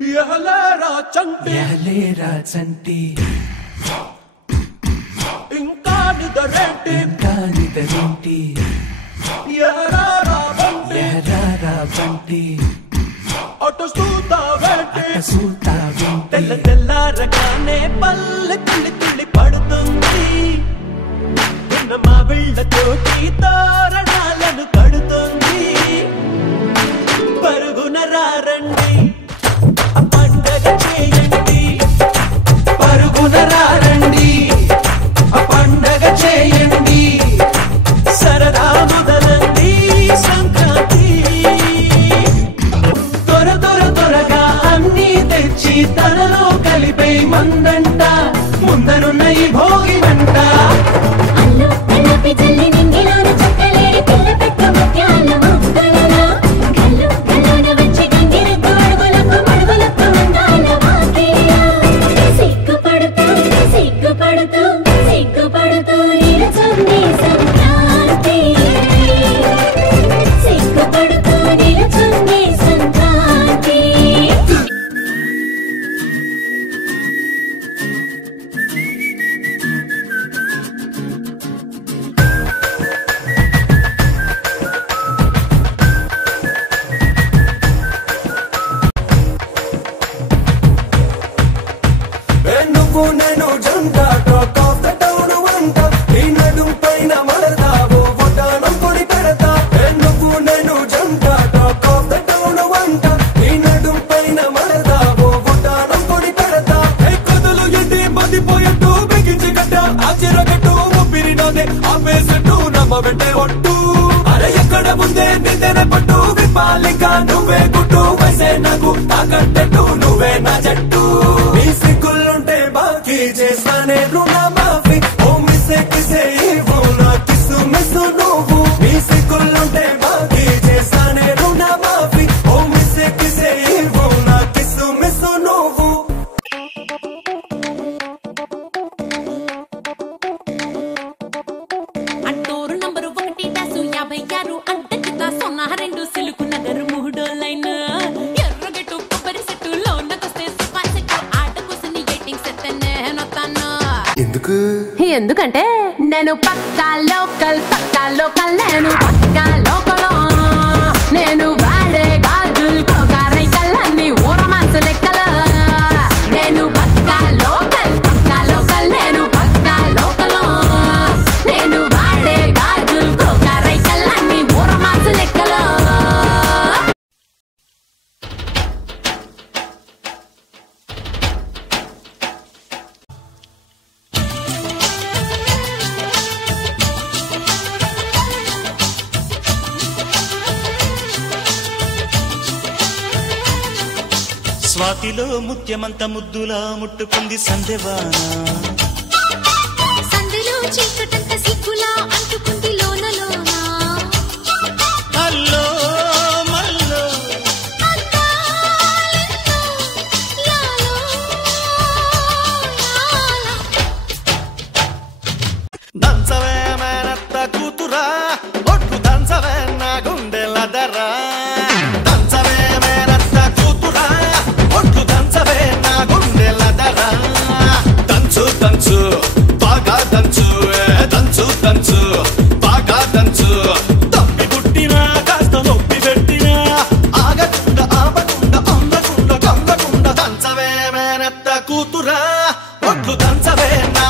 యహలేరా చంటి ఇంకా నిదరేంటి యహరారా బంటి అటు సూతావేంటి తెల్లారగానే పల్లె తుళ్ళి పడుతుంది మా వీళ్ళతోటి తోరణాలను కడుతుంది పరుగున రారండి పండగ చేయండి పరుగున రారండి పండగ చేయండి సరదా మొదలండి సంక్రాంతి త్వరగా అన్నీ తెచ్చి తనలో కలిపే మందంట ముందరున్న ఈ భోగి మంట నేను జంట టాక్ ఆఫ్ ద టౌన్ వంట ఈ నడుం పైన మడతావు వటానం పొడి పెడతా నువ్వు నేను జంట టాక్ ఆఫ్ ద టౌన్ వంట ఈ నడుం పైన మడతావు వటానం పొడి పెడతా కొదులు ఎట్టి మదిపోయట్టు బిగించి గడ్డ ఆచిరగట్టు ఊపిరిలోనే ఆపేసట్టు నమ్మ వెంటే ఒట్టు అరే ఎక్కడ ముందే నిందెనే పట్టు విప్పాలిగా నువ్వే గుట్టు వసే నాకు తాకట్టెట్టు నువ్వే నా జట్టు నీ సిగ్గులుంటే బాకీ చేస్తానే రుణ మాఫీ ఓ మిస్సే కిసే ఇవ్వు నా కిస్సు మిస్సు నువ్వు నీ సిగ్గులుంటే బాకీ చేస్తానే రుణ మాఫీ ఓ మిస్సే కిసే ఇవ్వు నా కిస్సు మిస్సు నువ్వు అంటూరు నంబరు 1-56 అంటచితా సొన్నా 2 సిలుకు నగరు మూడోలైన ఎర్రగట్టు కొబ్బరి సెట్టు లోనకొస్తే సూపర్ సెట్టు ఆటకొసని ఎయిటింగ్ సెట్ నేనొస్తాను ఎందుకంటే నేను పక్కా లోకల్ నేను పక్కా లోకల్ నేను వాడే గాజులు కోకారైకల్లన్నీ ఊర మనసు లెక్కల నేను పక్కా లోకల్ నేను పక్కా లోకల్ నేను వాడే గాజులు కోకారైకల్లన్నీ ఊర మనసు లెక్కల స్వాతిలో ముత్యమంత ముద్దులా ముట్టుకుంది సందెవాన సందెలో చీకటంత సిగ్గులా అంటుకుంది లోన అల్లో మల్లో దంచవే మేనత్త కూతురా ఒట్టు దంచవే నా గుండెలదరా దంచవే మేనత్త కూతురా ఒట్టు దంచవే నా గుండెలదరా దంచు దంచు బాగా దంచు దంచు దంచు బాగా దంచు తప్పి పుట్టినా కాస్త నొప్పి పెట్టినా ఆగకుండా ఆపకుండా అందకుండా కందకుండా దంచవే మేనత్త కూతురా ఒట్టు దంచవే నా